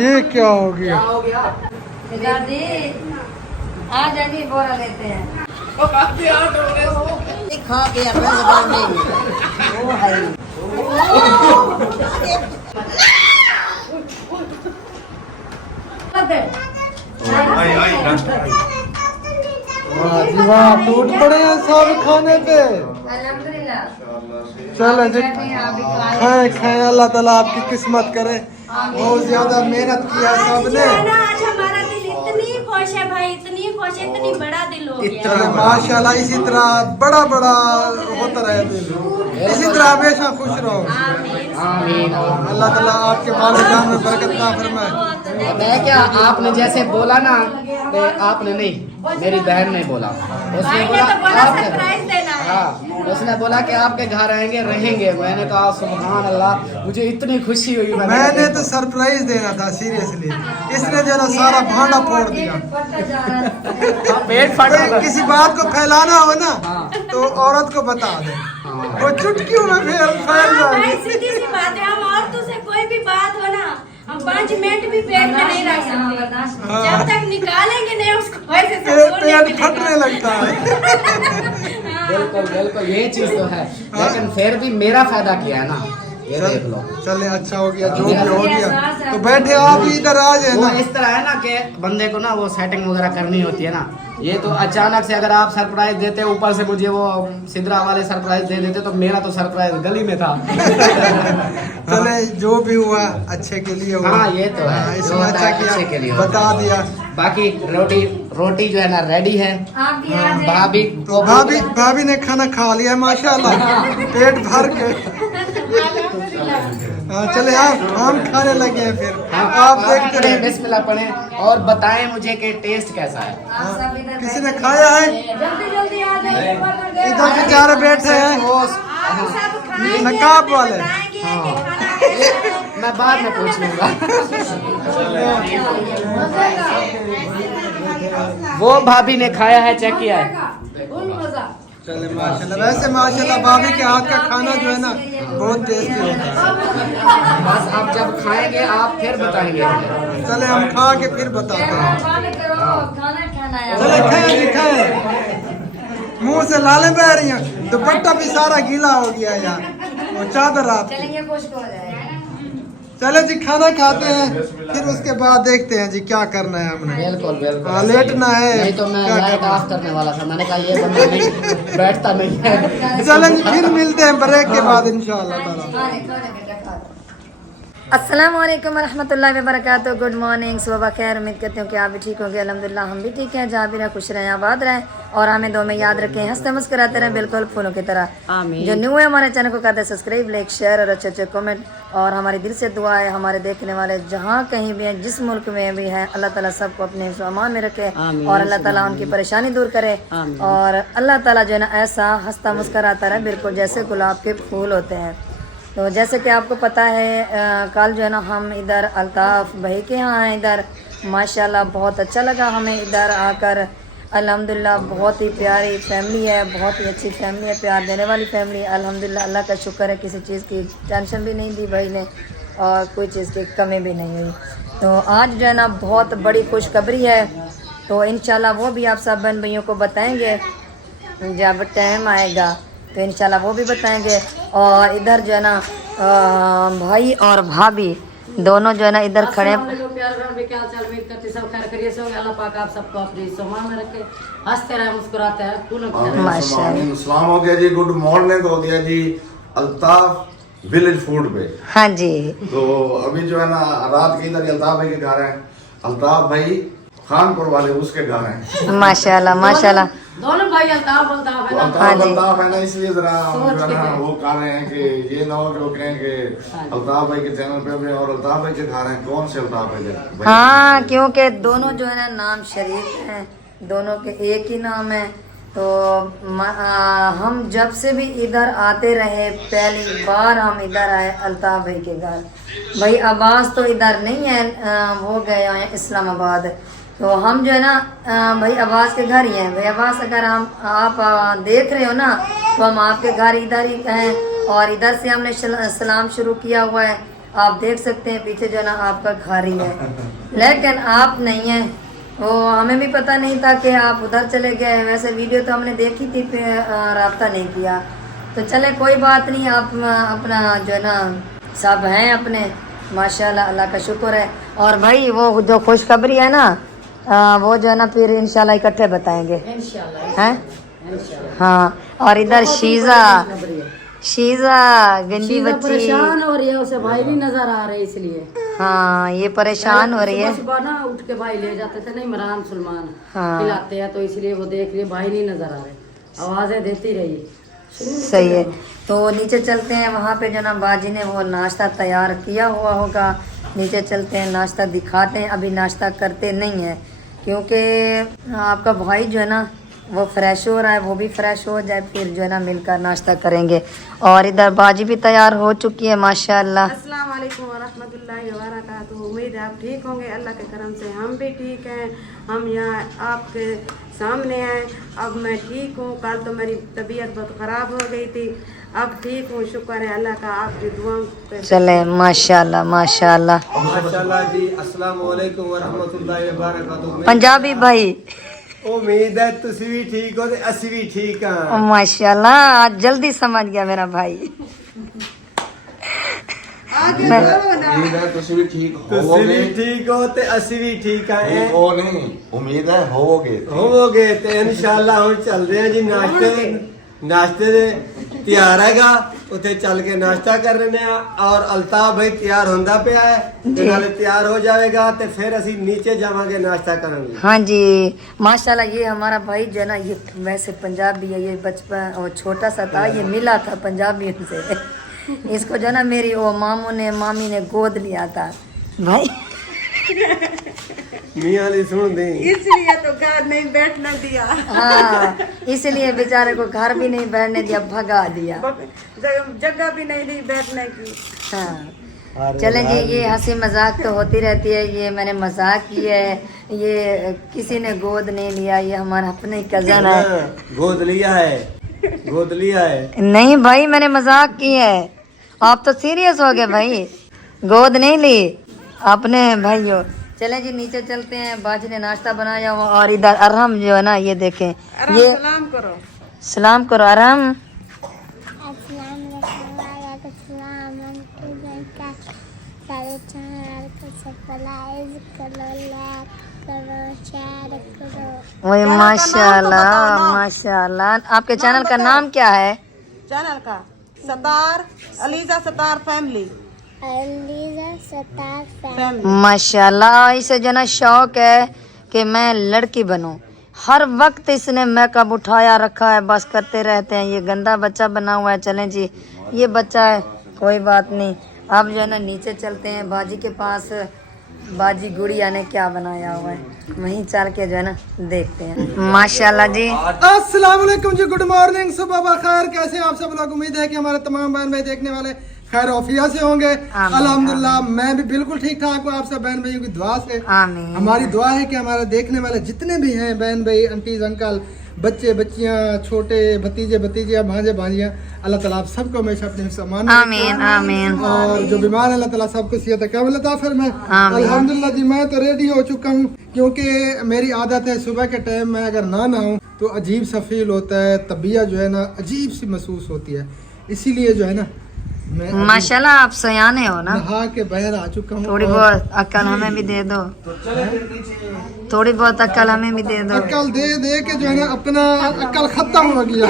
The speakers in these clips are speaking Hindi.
ये क्या हो गया? दादी आ जाइए, बोरा लेते हैं। खा के वो है वाह जी वाह, टूट पड़े हैं सब खाने पे। अल्हम्दुलिल्लाह। चलो जी, खाए खाए, अल्लाह ताला आपकी किस्मत करे। बहुत ज्यादा मेहनत किया सबने। आज हमारा दिल इतनी खुश है भाई, इतनी खुश है, इतनी बड़ा दिल हो गया। चलो माशाल्लाह, इसी तरह बड़ा बड़ा होता रहे दिल, इसी तरह हमेशा खुश रहो। आमीन। अल्लाह ताला आपके वालिदैन में बरकत अता फरमाए। मैं क्या, आपने जैसे बोला ना, आपने नहीं, मेरी बहन ने बोला, उसने बोला सरप्राइज देना है। हाँ, उसने बोला कि आपके घर आएंगे रहेंगे। मैंने कहा सुभान अल्लाह, मुझे इतनी खुशी हुई। मैंने तो सरप्राइज देना था सीरियसली, इसने जो ना सारा भांडा फोड़ दिया। पेट फट किसी बात को फैलाना हो ना तो औरत को बता दे, वो चुटकियों में फैल भाई जाएगी। सीधी सी बात है, हम औरतों से कोई भी बात हो ना, हम 5 मिनट भी पेट में नहीं रख सकते। जब तक निकालेंगे नहीं उसको ऐसे पेट फटने लगता है। बिल्कुल बिल्कुल, ये चीज तो है, लेकिन फिर भी मेरा फायदा किया है ना, ये देख लो। चले अच्छा हो गया, जो भी हो गया। तो बैठे आप इधर आ जाए वो ना। इस तरह है ना कि बंदे को ना वो सेटिंग वगैरह करनी होती है ना। ये तो अचानक से अगर आप सरप्राइज देते, ऊपर से मुझे वो सिदरा वाले सरप्राइज दे देते, तो मेरा तो सरप्राइज गली में था। चले जो भी हुआ अच्छे के लिए हुआ। हाँ, ये तो है, हाँ, जो इसमें होता अच्छा है अच्छे के किया, लिए होता बता दिया। बाकी रोटी जो है ना रेडी है। आप भी आ जाइए। भाभी तो भाभी ने खाना खा लिया माशाल्लाह, पेट भर के। हाँ चले, आप हम खाने लगे हैं फिर। आप देखते पढ़े, रहे। बिस्मिल्लाह पढ़े और बताएं मुझे कि टेस्ट कैसा है। आप सब इधर किसी ने बैठे। खाया है? जल्दी जल्दी आ जाइए, ऊपर पर गए। इधर बेचारे बैठे हैं आप सब खाएंगे, नकाब वाले। बताएंगे कि खाना कैसा है। मैं बाद में पूछ लूंगा। वो भाभी ने खाया है, चेक किया है। चले माशाल्लाह। वैसे माशाल्लाह भाभी के हाथ का खाना जो है ना बहुत टेस्टी होता है। बस आप जब खाएंगे आप फिर बताएंगे हमें। चले हम खा के फिर बताते हैं। मेहरबानी करो, खाना खाना है। चले खाए जी खाए। मुंह से लाले बह रही हैं, दुपट्टा भी सारा गीला हो गया यार, वो चादर आप। चलेंगे, खुश्क हो जाएगा। चले जी खाना खाते हैं, फिर उसके बाद देखते हैं जी क्या करना है हमने। बिल्कुल बिल्कुल। हाँ, लेटना है। नहीं तो मैं क्या लाइट करना? ऑफ करने वाला था, मैंने कहा ये बंदा नहीं बैठता नहीं है। चलें जी, फिर मिलते हैं ब्रेक के बाद इंशाल्लाह ताला। अस्सलाम वालेकुम रहमतुल्लाहि व बरकातहू। गुड मॉर्निंग, सुबह खैर। उम्मीद करती हूँ कि आप भी ठीक होंगे। अल्हम्दुलिल्लाह हम भी ठीक हैं। जहाँ भी रहें खुश रहें, आबाद रहें और हमें दो में याद रखें, हंसते मुस्कुराते रहें, बिल्कुल फूलों की तरह। जो न्यू है हमारे चैनल को करते सब्सक्राइब, लाइक, शेयर और अच्छे अच्छे कमेंट। और हमारी दिल से दुआ है हमारे देखने वाले जहाँ कहीं भी हैं, जिस मुल्क में भी हैं, अल्लाह ताला सबको अपने सामान में रखे और अल्लाह ताला उनकी परेशानी दूर करे। और अल्लाह ताला जो है ना ऐसा हंसता मुस्कुराता रहे, बिल्कुल जैसे गुलाब के फूल होते हैं। तो जैसे कि आपको पता है कल जो है ना हम इधर अल्ताफ़ भाई के यहाँ हैं। इधर माशाल्लाह बहुत अच्छा लगा हमें इधर आकर। अल्हम्दुलिल्लाह बहुत ही प्यारी फैमिली है, बहुत ही अच्छी फैमिली है, प्यार देने वाली फैमिली है। अल्हम्दुलिल्लाह अल्लाह का शुक्र है, किसी चीज़ की टेंशन भी नहीं दी भाई ने और कोई चीज़ की कमी भी नहीं हुई। तो आज जो है ना बहुत बड़ी खुशखबरी है, तो इंशाल्लाह वो भी आप सब बहन भाइयों को बताएंगे जब टाइम आएगा, तो इंशाल्लाह वो भी बताएंगे। और इधर जो है ना भाई और भाभी दोनों जो है ना इधर खड़े। माशाल्लाह हो गया जी। गुड मॉर्निंग हो गया जी अल्ताफ विलेज फूड पे। हाँ जी। तो अभी जो है ना रात के इधर अल्ताफ भाई के घर है। अल्ताफ भाई खानपुर वाले उसके घर हैं। माशाल्लाह माशाल्लाह। दोनों भाई अल्ताफ अल्ताफ है ना। अल्ताफ है ना, इसलिए जरा जो है ना वो कह रहे हैं कि ये ना हो कि वो कहें कि अल्ताफ भाई के चैनल पे भी और अल्ताफ भाई के घर हैं। कौन से अल्ताफ भाई? हाँ, क्योंकि दोनों जो है ना नाम शरीफ हैं, दोनों के एक ही नाम है। तो हम जब से भी इधर आते रहे, पहली बार हम इधर आए अल्ताफ भाई के घर। भाई अब्बास तो इधर नहीं है, वो गए हैं इस्लामाबाद। तो हम जो है ना भाई अब्बास के घर ही हैं। भाई अब्बास अगर आप देख रहे हो ना, तो हम आपके घर इधर ही हैं और इधर से हमने सलाम शुरू किया हुआ है। आप देख सकते हैं पीछे जो ना आपका खा रही है, लेकिन आप नहीं है। वो हमें भी पता नहीं था कि आप उधर चले गए। वैसे वीडियो तो हमने देखी थी, राब्ता नहीं किया। तो चले कोई बात नहीं, आप अपना जो है ना सब हैं अपने, माशाल्लाह, अल्लाह का शुक्र है। और भाई वो जो खुशखबरी है ना, वो जो है ना फिर इंशाल्लाह इकट्ठे बताएंगे, हैं? हाँ। और इधर शीजा गंदी बच्ची परेशान हो रही है, उसे भाई नहीं नजर आ रहे इसलिए। हाँ, ये परेशान हो रही है। सुबह ना उठ के भाई ले जाते थे ना इमरान सुलमान, हाँ। खिलाते हैं, तो इसलिए वो देख रही है भाई नहीं नजर आ रहे, आवाजें देती रही। सही है। तो नीचे चलते हैं, वहाँ पे जो ना बाजी ने वो नाश्ता तैयार किया हुआ होगा। नीचे चलते हैं, नाश्ता दिखाते हैं। अभी नाश्ता करते नहीं है क्योंकि आपका भाई जो है ना वो फ्रेश हो रहा है, वो भी फ्रेश हो जाए, फिर जो है ना मिलकर नाश्ता करेंगे। और इधर बाजी भी तैयार हो चुकी है माशाल्लाह। अस्सलाम वालेकुम वरहमतुल्लाहि वबरकातुहू। उम्मीद है आप ठीक होंगे, अल्लाह के करम से हम भी ठीक हैं। हम यहाँ आपके सामने हैं। अब मैं ठीक हूँ। कल तो मेरी तबीयत बहुत ख़राब हो गई थी, अब ठीक हूँ, शुक्र है अल्लाह का, आपकी दुआओं पे। चले माशाल्लाह माशाल्लाह। माशाल्लाह जी। अस्सलाम वालेकुम वरहमतुल्लाहि वबरकातुहू। पंजाबी भाई, उम्मीद है तुसी भी ठीक हो ते असी भी ठीक हां। माशाल्लाह, आज जल्दी समझ गया मेरा भाई। उम्मीद है तुसी भी ठीक तुसी होवोगे। भी ठीक हो ते असी भी ठीक हां। वो नहीं, उम्मीद है होवोगे। होवोगे ते इंशाल्लाह हुण चल रहे हैं जी नाश्ते दे तैयार हैगा, उथे चल के नाश्ता कर रहे हैं। और अल्ताफ भाई तैयार होंदा पिया है ते नाले तैयार हो जाएगा ते फिर असी नीचे जावांगे नाश्ता करेंगे। हाँ जी माशाल्लाह। ये हमारा भाई जो है ना, ये वैसे पंजाबी है, ये बचपन और छोटा सा था, ये मिला था पंजाबियों से। इसको जो है ना मेरी वो मामी ने गोद लिया था भाई। मियां ली सुन दे, इसलिए तो घर नहीं बैठने दिया, हाँ, इसलिए बेचारे को घर भी नहीं बैठने दिया, भगा दिया। जगह भी नहीं दी बैठने की। हाँ चलें जी, ये हंसी मजाक तो होती रहती है। ये मैंने मजाक किया है, ये किसी ने गोद नहीं लिया, ये हमारा अपने कजन है। गोद लिया है, गोद लिया है। नहीं भाई, मैंने मजाक किया है, आप तो सीरियस हो गए भाई। गोद नहीं ली आपने भाइयों। चलें जी नीचे चलते हैं, बाजी ने नाश्ता बनाया हुआ। और इधर अरहम जो है ना, ये देखें, ये सलाम करो, सलाम करो अरहम। वही माशाल्लाह माशाल्लाह। आपके चैनल का नाम क्या है? चैनल का सतार अलीजा सतार फैमिली। माशाल्लाह, इसे जो ना शौक है कि मैं लड़की बनूं। हर वक्त इसने मेकअप उठाया रखा है, बस करते रहते हैं। ये गंदा बच्चा बना हुआ है। चलें जी, ये बच्चा है, कोई बात नहीं। अब जो है ना नीचे चलते हैं बाजी के पास। बाजी गुड़िया ने क्या बनाया हुआ है, वहीं चल के जो है ना देखते हैं। माशाल्लाह जी। अस्सलाम वालेकुम जी, गुड मॉर्निंग, सुबह बखैर। कैसे हैं आप सब लोग? उम्मीद है कि हमारे तमाम बहन भाई देखने वाले खैर ऑफिया से होंगे। अल्हम्दुलिल्लाह मैं भी बिल्कुल ठीक ठाक हूँ, आप सब बहन भाइयों की दुआ से। आमीन। हमारी दुआ है कि हमारे देखने वाले जितने भी हैं बहन भाई, आंटीज, अंकल, बच्चे बच्चियाँ, छोटे भतीजे भतीजियाँ, भांजे भांजियाँ, अल्लाह ताला आप सबको हमेशा अपने सामान में आमीन आमीन। और जो बीमार है अल्लाह ताला सबको सेहत कामिल अता फरमाए। अल्हम्दुलिल्लाह जी, मैं तो रेडी हो चुका हूँ क्योंकि मेरी आदत है सुबह के टाइम में अगर ना नहाऊं तो अजीब सा फील होता है, तबीयत जो है ना अजीब सी महसूस होती है। इसीलिए जो है ना मैं माशाल्लाह आप सयाने हो ना, नहा के बाहर आ चुका हूँ। थोड़ी बहुत अक्ल हमें भी दे दो, थोड़ी बहुत अक्ल हमें भी दे दो। अक्ल दे दे के जो है ना अपना अक्ल खत्म हो गया।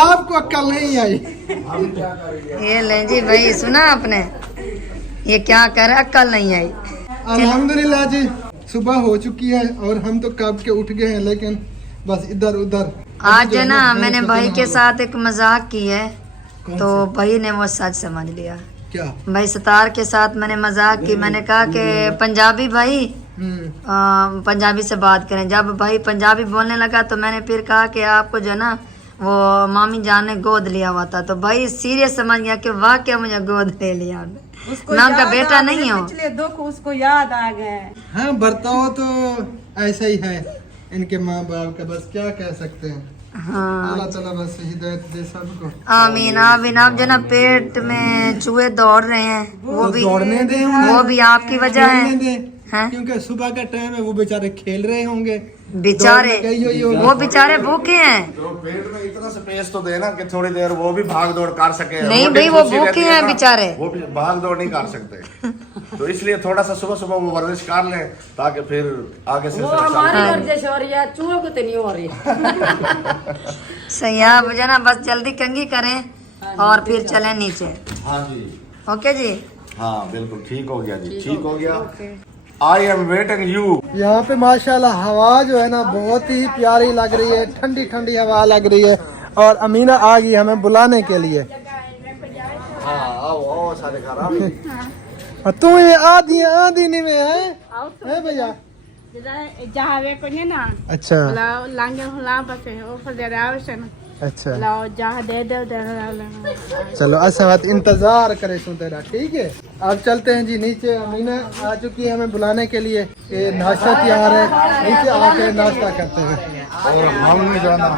आपको अक्ल नहीं आई। ये ले जी भाई, सुना आपने, ये क्या कर अक्ल नहीं आई। अल्हम्दुलिल्लाह जी, सुबह हो चुकी है और हम तो कब के उठ गए हैं, लेकिन बस इधर उधर। आज जो है ना मैंने भाई के साथ एक मजाक की है, तो भाई ने वो सच समझ लिया। क्या? भाई सतार के साथ मैंने मजाक की। मैंने कहा कि पंजाबी भाई पंजाबी से बात करें। जब भाई पंजाबी बोलने लगा तो मैंने फिर कहा कि आपको जो है ना वो मामी जान ने गोद लिया हुआ था। तो भाई सीरियस समझ गया कि वाह क्या मुझे गोद ले लिया। मैं उनका बेटा नहीं हूँ। पिछले दुख उसको याद आ गए। हाँ, बर्ताव तो ऐसा ही है इनके माँ बाप का, बस क्या कह सकते हैं। हाँ अल्लाह ताला बस हिदायत दे सबको। आमीन आमीन। आप जो ना पेट में चूहे दौड़ रहे हैं वो भी दौड़ने दें वो भी आपकी वजह खेलने है दें, हैं? क्योंकि सुबह का टाइम है, वो बेचारे खेल रहे होंगे, बेचारे दौड़ गई हुई होगी। वो बेचारे भूखे हैं। तो पेट में इतना स्पेस तो देना कि थोड़ी देर वो भी भाग दौड़ कर सके। नहीं रोटी भाई, वो खुशी भूखे रहती है हैं ना, बेचारे। वो भी भाग दौड़ नहीं कर सकते। तो इसलिए थोड़ा सा सुबह सुबह वो वर्जिश कर लें ताकि फिर आगे से वो हमारी वर्जिश हो रही है, चूहों को तो नहीं हो रही। सही है। आप जो ना बस जल्दी कंघी करें और फिर चलें नीचे। हाँ जी, ओके जी। हाँ बिल्कुल ठीक हो गया जी, ठीक हो गया। I am waiting you. यहाँ पे माशाल्लाह हवा जो है ना बहुत ही प्यारी लग रही है, ठंडी ठंडी हवा लग रही है। और अमीना आ गई हमें बुलाने के लिए। हाँ आओ आओ सारे घर। और तू ये आधी आधी नहीं में है भैया? जहाँ वे को ना अच्छा लांगे हुला बसे ऊपर दे रहा है अच्छा, लाओ जहाँ दे दे चलो अच्छा बात इंतजार करे सुनते रहा, ठीक है। अब चलते हैं जी नीचे। अमीना आ चुकी है हमें बुलाने के लिए। ये नाश्ता तैयार है, नीचे आके नाश्ता करते हैं। और हम जो है ना,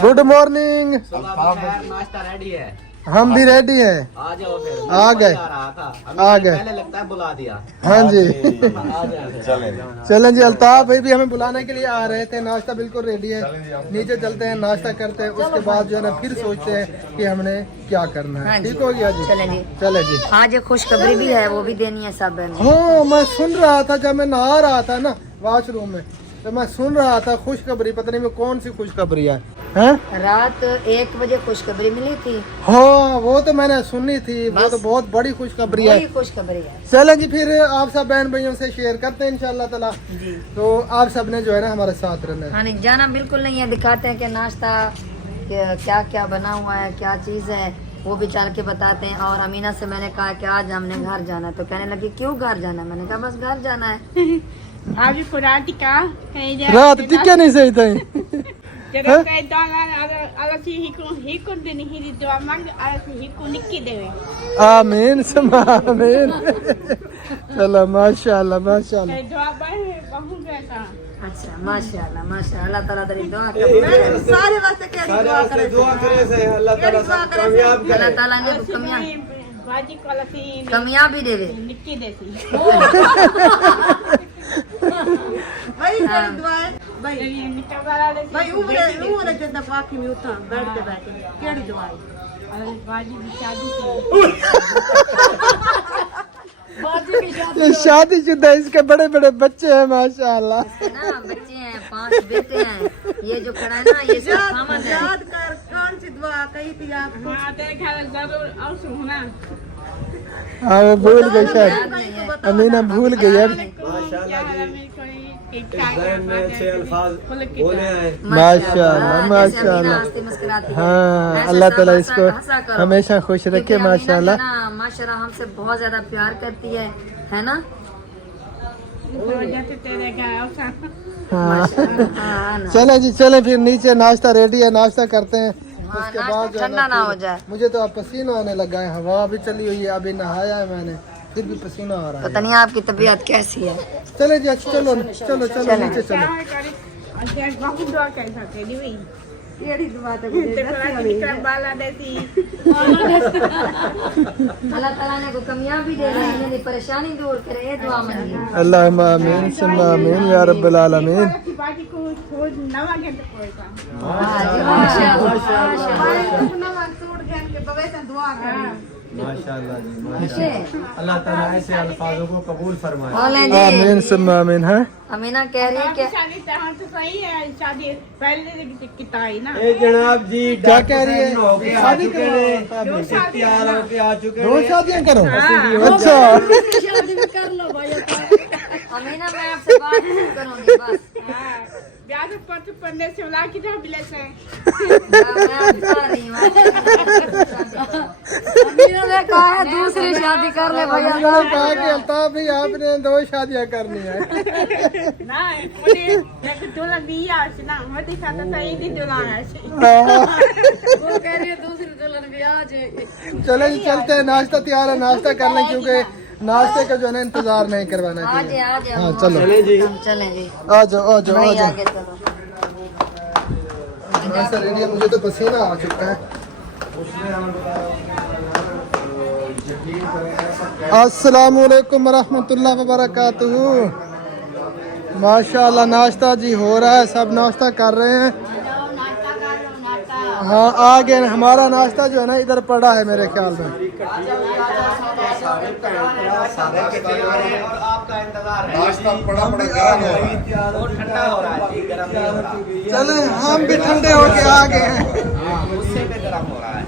गुड मॉर्निंग। नाश्ता रेडी है, हम भी रेडी हैं। आ जाओ फिर। आ गए आ गए। पहले लगता है बुला दिया। हाँ जी चले चलें जी। अल्ताफ भाई भी हमें बुलाने के लिए आ रहे थे। नाश्ता बिल्कुल रेडी है, नीचे चलते हैं, नाश्ता करते हैं, उसके बाद जो है ना फिर सोचते हैं कि हमने क्या करना है। हाँ जी। ठीक हो गया जी, चलें जी। चले जी। आज एक खुशखबरी भी है, वो भी देनी है सब में। हाँ मैं सुन रहा था जब मैं नहा रहा था ना वॉशरूम में, तो मैं सुन रहा था खुशखबरी, पता नहीं वो कौन सी खुशखबरी है हैं? रात 1 बजे खुशखबरी मिली थी। हाँ वो तो मैंने सुनी थी, वो तो बहुत बड़ी खुशखबरी है। वही खुशखबरी है। चलें जी फिर आप सब बहन भाइयों से शेयर करते हैं इंशाल्लाह ताला। जी। तो आप सब ने जो है ना हमारे साथ रहना है। हाँ नहीं जाना बिल्कुल नहीं है। दिखाते हैं कि नाश्ता क्या क्या बना हुआ है, क्या चीज़ है, वो भी चल के बताते हैं। और अमीना से मैंने कहा कि आज हमने घर जाना है, तो कहने लगी क्यों घर जाना है? मैंने कहा बस घर जाना है। आज पुराती का रात टिके नहीं सही थे। जब कई अलसी हिको दिन ही दुआ मांग अलसी हिको निक्की देवे। आमीन समा आमीन। चलो माशाल्लाह माशाल्लाह। दुआ बहु बेटा। अच्छा माशाल्लाह माशाल्लाह। अल्लाह ताला तेरी दुआ करे। सारे वास्ते क्या दुआ करे? दुआ करे से अल्लाह ताला सब कामयाब करे। अल्लाह ताला ने कमियां बाजी को अलसी कमियां भी देवे। निक्की देती। भाई मेरी दुआ है भाई निक्का वाला दे भाई उम्र के दफा की में उठा बैठ के बैठे केड़ी दुआ है? बाजी की शादी ये शादीशुदा इसके बड़े बड़े बच्चे हैं माशाल्लाह। ना बच्चे हैं, 5 बेटे हैं। ये जो खड़ा है ना ये सब खामद है। याद कर कौन सी दुआ कही थी आप? हाँ तेरे ख्याल जरूर और सुना। हाँ मैं भूल गई शायद, अमीना भूल गई अब। जहन में अच्छे अल्फाज बोले हैं। माशाल्लाह माशाल्लाह। हाँ अल्लाह ताला इसको हमेशा खुश रखे माशाल्लाह। माशाल्लाह हमसे बहुत ज्यादा प्यार करती है ना? हाँ हाँ ना। चले जी चले फिर नीचे, नाश्ता रेडी है, नाश्ता करते हैं। हाँ, उसके नाश्ता बाद जो है ठंडा ना हो फिर जाए। मुझे तो अब पसीना आने लगा है, हवा भी चली हुई है, अभी नहाया है मैंने, फिर भी पसीना आ रहा पता है। नहीं आपकी तबीयत कैसी है। चले जी अच्छा, चलो चलो चलो नीचे चलो। बहुत दुआ कर सकते नहीं केड़ी दुआ तो बाला देती। अल्लाह ताला ने को कमियां भी दे रहे हैं, मेरी परेशानी दूर करे, ये दुआ मांगी। अल्लाहुम्मा आमीन सुम्मा आमीन या रब्बल आलमीन। बाकी को खोज नवा घंटे कोईसा। माशाल्लाह जी माशाल्लाह। अल्लाह ताला ऐसे अल्फाजों को कबूल फरमाए। आमीन सुम्मा आमीन। है अमीना कह रही है कि शादी तो सही है, शादी पहले किताई ना। ए जनाब जी क्या कह रही है? शादी शादी करो, करो, तैयार होके आ चुके दो हैं। शादियां करो। अच्छा शादी भी कर लो भाई। अमीना मैं आपसे बात नहीं करूंगी बस। ब्याह तो पढ़ने से उला की जहाँ बिले से। मैं बता रही हूँ। अमीना ने कहा है दूसरी शादी कर ले भैया। अल्लाह कहा कि अल्ताफ भाई आपने 2 शादियां करनी है। ना मुझे एक दुल्हन दिया है ना, मुझे खाता था एक ही दुल्हन है। वो कह रही है दूसरी दुल्हन भी आ जाएगी। चले जी चलते हैं, नाश्ता तैयार है, नाश्ता कर लें क्योंकि नाश्ते का जो है ना इंतजार नहीं करवाना आ चाहिए। जाए आ जाए। हाँ चलो चले जी चलें जी। आ जाओ आ जाओ आ भाई जाओ। आगे चलो। नाश्ता रेडी है, मुझे तो पसीना आ चुका है। अस्सलामुअलैकुम वरहमतुल्लाहि वबरकातुहू। माशाल्लाह नाश्ता जी हो रहा है, सब नाश्ता कर रहे हैं। हाँ आगे हमारा नाश्ता जो है ना इधर पड़ा है मेरे ख्याल में। नाश्ता पड़ा पड़ा गर्म है, ठंडा हो रहा है जी, गर्म नहीं हो रहा। चले हम भी ठंडे होके आ गए हैं। उससे भी गर्म हो रहा है।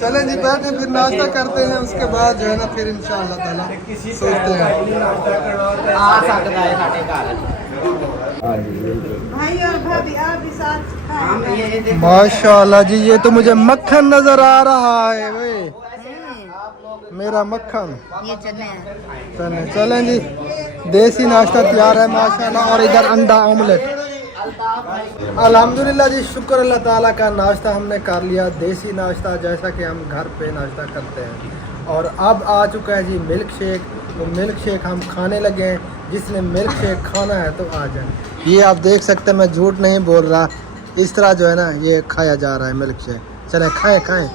चलें जी बैठे फिर नाश्ता करते हैं, उसके बाद जो है ना फिर इंशाअल्लाह ताला सोचते हैं। आ सकता है साढ़े घर। भाई और भाभी आप भी साथ खाएं। माशाल्लाह जी ये तो मुझे मक्खन नजर आ रहा है भाई, मेरा मक्खन। ये चने हैं। चलें जी देसी नाश्ता तैयार है माशाल्लाह। और इधर अंडा ऑमलेट। अल्हम्दुलिल्लाह जी, शुक्र अल्लाह ताला का नाश्ता हमने कर लिया, देसी नाश्ता जैसा कि हम घर पे नाश्ता करते हैं। और अब आ चुका है जी मिल्क शेक। तो मिल्क शेक हम खाने लगे हैं। जिसने मिल्क शेक खाना है तो आ जाए। ये आप देख सकते हैं, मैं झूठ नहीं बोल रहा, इस तरह जो है ना ये खाया जा रहा है मिल्क शेक। चले खाएं खाएं,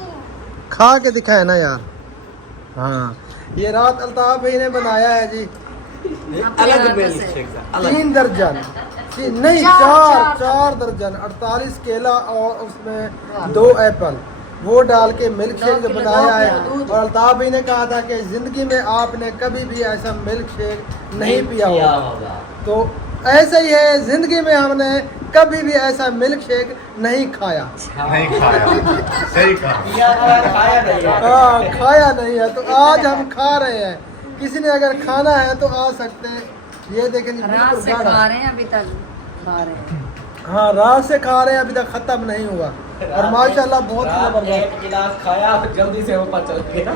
खा के दिखाएं ना यार। हाँ ये रात अल्ताफ भाई ने बनाया है जी, अलग मिल्क शेक 3 दर्जन नहीं 4 दर्जन 48 केला और उसमें 2 एप्पल वो डाल के मिल्क शेक जो बनाया है। और अल्ताफ भाई ने कहा था कि ज़िंदगी में आपने कभी भी ऐसा मिल्क शेक नहीं पिया होगा। तो ऐसा ही है, ज़िंदगी में हमने कभी भी ऐसा मिल्क शेक नहीं खाया। नहीं खाया, सही कहा। हाँ खाया नहीं है, तो आज हम खा रहे हैं। किसी ने अगर खाना है तो आ सकते हैं। ये देखें जी, रात बिल्कुल से गाढ़ा। खा रहे हैं, अभी तक खा रहे हैं। हाँ रात से खा रहे हैं, अभी तक खत्म नहीं हुआ। और माशाल्लाह बहुत जबरदस्त। एक गिलास खाया फिर जल्दी से ऊपर चल गया।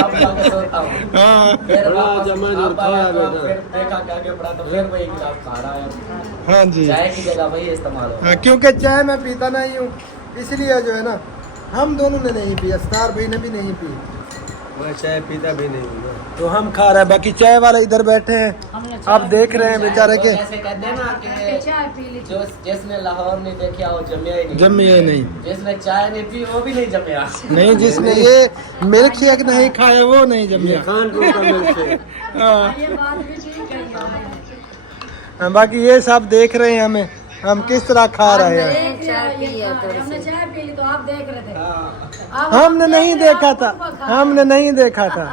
आप जाके सोता हूँ। फिर वापस आप आया तो फिर देखा क्या क्या पड़ा, तो फिर वही गिलास खा रहा है। हाँ जी चाय की जगह वही इस्तेमाल हो। हाँ, क्योंकि चाय मैं पीता नहीं हूँ, इसलिए जो है ना हम दोनों ने नहीं पी, अस्तार भाई ने भी नहीं पी। मैं चाय पीता भी नहीं हूँ। तो हम खा रहे हैं, बाकी चाय वाले इधर बैठे हैं। आप देख रहे हैं बेचारे के जैसे कहते हैं ना कि जो जिसने लाहौर नहीं देखा वो जमिया ही नहीं। जमिए नहीं, जिसने चाय नहीं पी वो भी नहीं जमिया। नहीं जिसने ये मिल्क शेक नहीं खाया वो नहीं जमिया। खानपुर का मिल्क शेक। हाँ। बाकी ये सब देख रहे हैं हमें, हम किस तरह खा रहे हैं। चाय पी है थोड़ी सी। चाय पी ली तो आप देख रहे थे। हमने नहीं देखा था, हमने नहीं देखा था।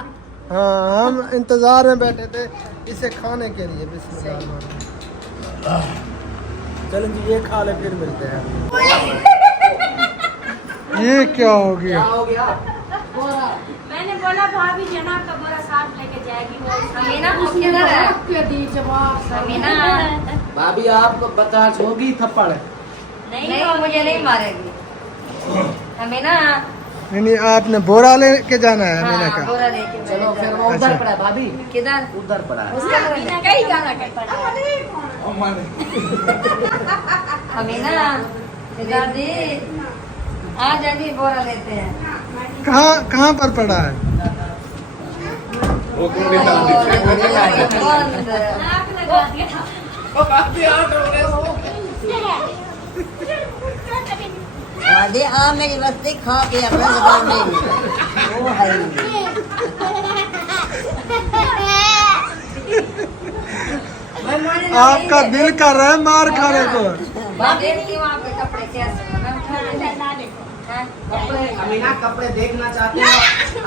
हाँ हम इंतजार में बैठे थे इसे खाने के लिए। बिस्मिल्लाह। चलें जी ये खा ले फिर मिलते हैं। ये क्या हो गया? हो गया मैंने बोला भाभी जनाब का बोरा साथ लेके जाएगी। वो समीना वो किधर है? समीना भाभी आपको बता होगी थप्पड़। नहीं वो मुझे नहीं मारेगी। समीना नहीं आपने बोरा लेके जाना है मीना हाँ का। बोरा लेके चलो फिर वो उधर पड़ा है भाभी, किधर? उधर पड़ा है। उसका बिना कहीं गाना कहता समीना दादी आ जाइए, बोरा लेते हैं। कहाँ पर पड़ा है? वो कौन देता है? बंद। दादी आ मेरी बस्ती खा के अपने जबान में वो है। आपका दिल कर रहा है मार खाने को। देखती हूँ आपके कपड़े कैसे हैं? अमीना कपड़े देखना चाहते हो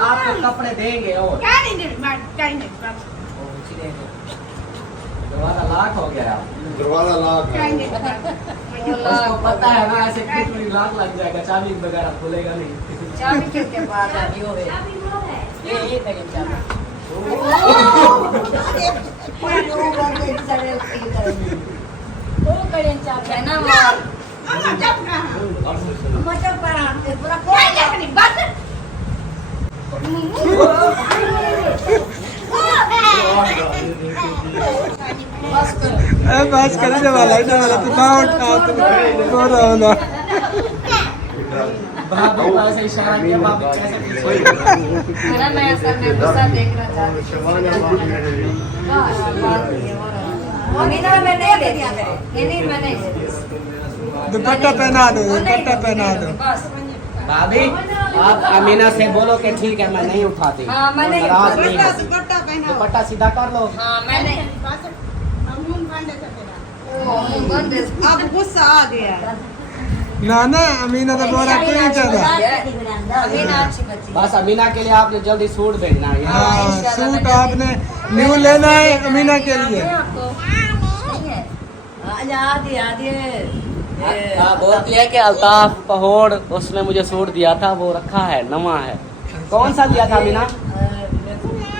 आपको कपड़े देंगे। और दरवाजा लाख हो गया। दरवाजा लाख है। उसको पता है ना ऐसे कितनी लाख लग जाएगा, चाबी वगैरह खुलेगा नहीं। चाबी किसके पास है? ये देखिए चाबी। है ना मार। बस करने वाला है तो ना उठा तो रहा भाभी को ऐसे इशारा किया, भाभी कैसे पीछे। मेरा मैं असल में गुस्सा देखना चाहती हूँ। अमीना मैं नहीं देती, नहीं मैं नहीं देती। दुपट्टा पहना दो, दुपट्टा पहना दो। बस भाभी आप अमीना से बोलो कि ठीक है मैं नहीं उठाती। हाँ, मैं नहीं नाराज नहीं उठाती। होती। दुपट्टा सीधा कर लो। हाँ मैंने अब गुस्सा आ गया। ना ना अमीना तो बोरा कोई नहीं चाहता। अमीना अच्छी बच्ची बस अमीना के लिए आपने जल्दी सूट भेजना है। हाँ सूट आपने न्यू लेना है अमीना के लिए। बोलती है कि अल्ताफ पहोड़ उसने मुझे सूट दिया था, वो रखा है नवा है। कौन सा दिया था अमीना?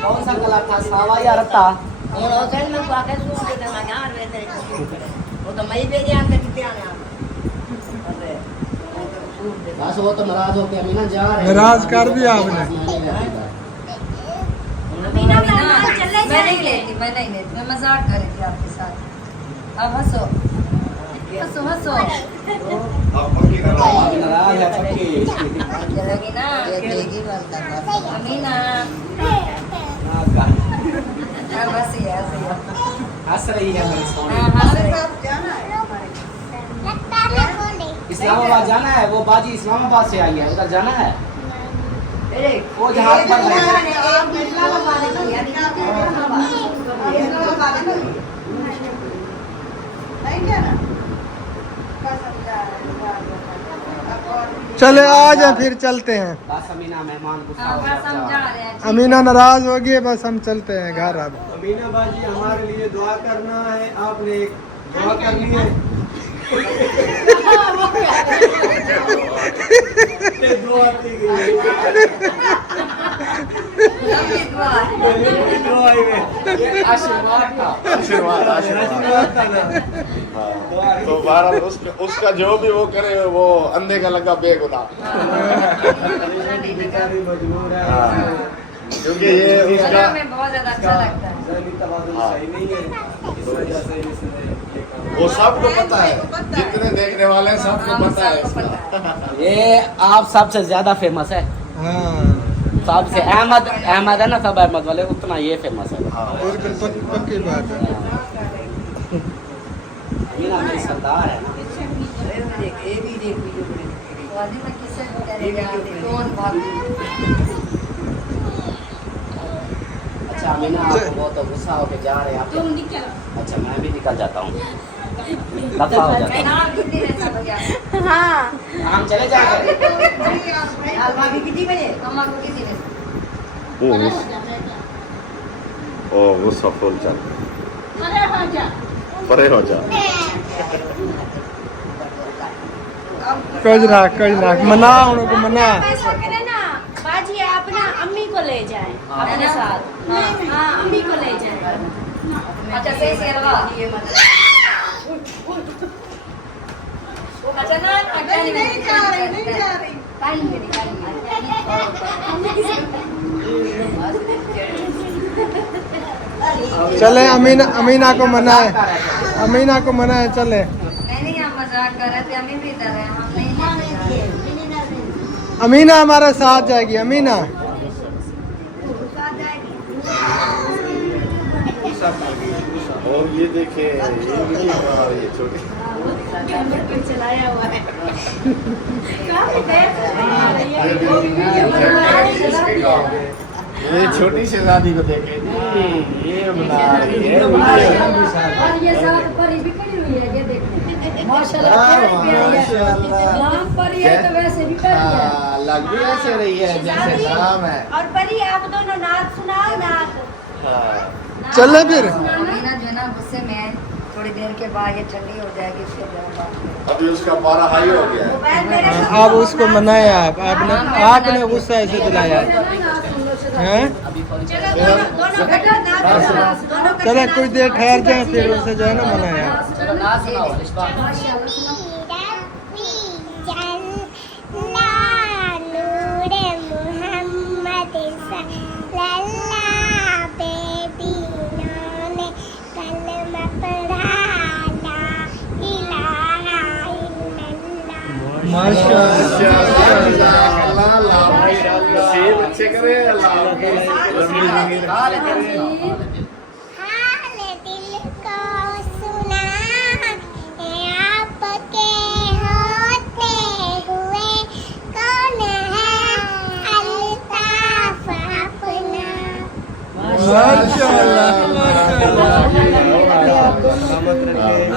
कौन सा कलर था, सावा या रत्ता? बस वो तो नाराज होके अमीना जा रहे हैं। नाराज कर दिया आपने। मैं नहीं लेती, मैं नहीं लेती, मैं मजाक कर रही थी आपके साथ। अब हंसो हंसो हंसो। नाराज है पक्की। चलेगी ना अमीना। बस ये हंस रही है मेरी सोनी। हंस रही। इस्लामाबाद जाना है, वो बाजी इस्लामाबाद से आई है, उधर जाना है। वो जहाज पर गई। चले आ जाए फिर चलते हैं। बस अमीना मेहमान गुस्सा हो बस हम जा गया। रहे हैं। अमीना नाराज हो गई, बस हम चलते हैं घर अब। अमीना बाजी हमारे लिए दुआ करना है, आपने एक दुआ करनी है। दुआ की गई। आशीर्वाद था। आशीर्वाद आशीर्वाद था ना। तो बहरहाल उसका जो भी वो करे वो अंधे का लगा बेगुनाह। मजबूर है। हाँ। क्योंकि ये उसका हमें बहुत ज्यादा अच्छा लगता है। सही नहीं है, इस वजह से वो सबको पता है, जितने देखने वाले हैं सबको पता है इसका। ये आप सबसे ज्यादा फेमस है। हाँ सबसे अहमद है ना, सब अहमद वाले उतना ये फेमस है। बिल्कुल पक्की बात है। अमीना मेरी सरदार है ना। वादी में किसे करेगा कौन बात। अच्छा अमीना आप बहुत गुस्सा होके जा रहे हैं आप। तुम निकलो। अच्छा मैं भी निकल जाता हूँ, दफा हो जाता है। नाम कितनी रहता भैया? हाँ हम चले जाएंगे। यार भाभी कितनी बजे? अम्मा को कितनी बजे? ओ गुस्सा फुल चल अरे हाँ जा। परे हो जा। कुछ ना मना उनको मना। ऐसा करे ना बाजी आप ना अम्मी को ले जाए अपने साथ। हाँ अम्मी को ले जाए। अच्छा सही से करवा। अच्छा ना नहीं जा रही टाइम पे चले अमीना को मनाए, अमीना को मनाए चले। नहीं हम मजाक कर रहे थे, अम्मी भी इधर है, हम नहीं अमीना हमारे साथ जाएगी। अमीना और ये देखे ये छोटी चलाया हुआ है। ये छोटी शहजादी को देखे ये बना रही है। और ये साथ परी भी खड़ी हुई है, ये देखो माशाल्लाह नाम परी है तो वैसे भी कर दिया। लग भी ऐसे रही है जैसे नाम है। और परी आप दोनों नाच सुनाओ नाच। चले फिर। अमीना जो है ना गुस्से में है, थोड़ी देर के बाद ये ठंडी हो जाएगी फिर गर्म बात। अभी उसका पारा हाई हो गया है। अब उसको मनाए आपने गुस्सा ऐसे दिलाया है। चलो कुछ देर ठहर जाए फिर उसे जो है ना मनाया। चलो ना सुनाओ रिश्ता। अच्छे करे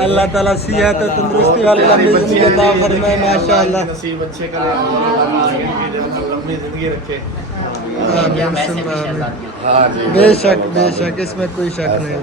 अल्लाह ताला सेहत और तंदुरुस्ती वाली लंबी जिंदगी अता फरमाए माशाअल्लाह। नसीब अच्छे करे लंबी जिंदगी रखे। बेशक बेशक, इसमें कोई शक नहीं।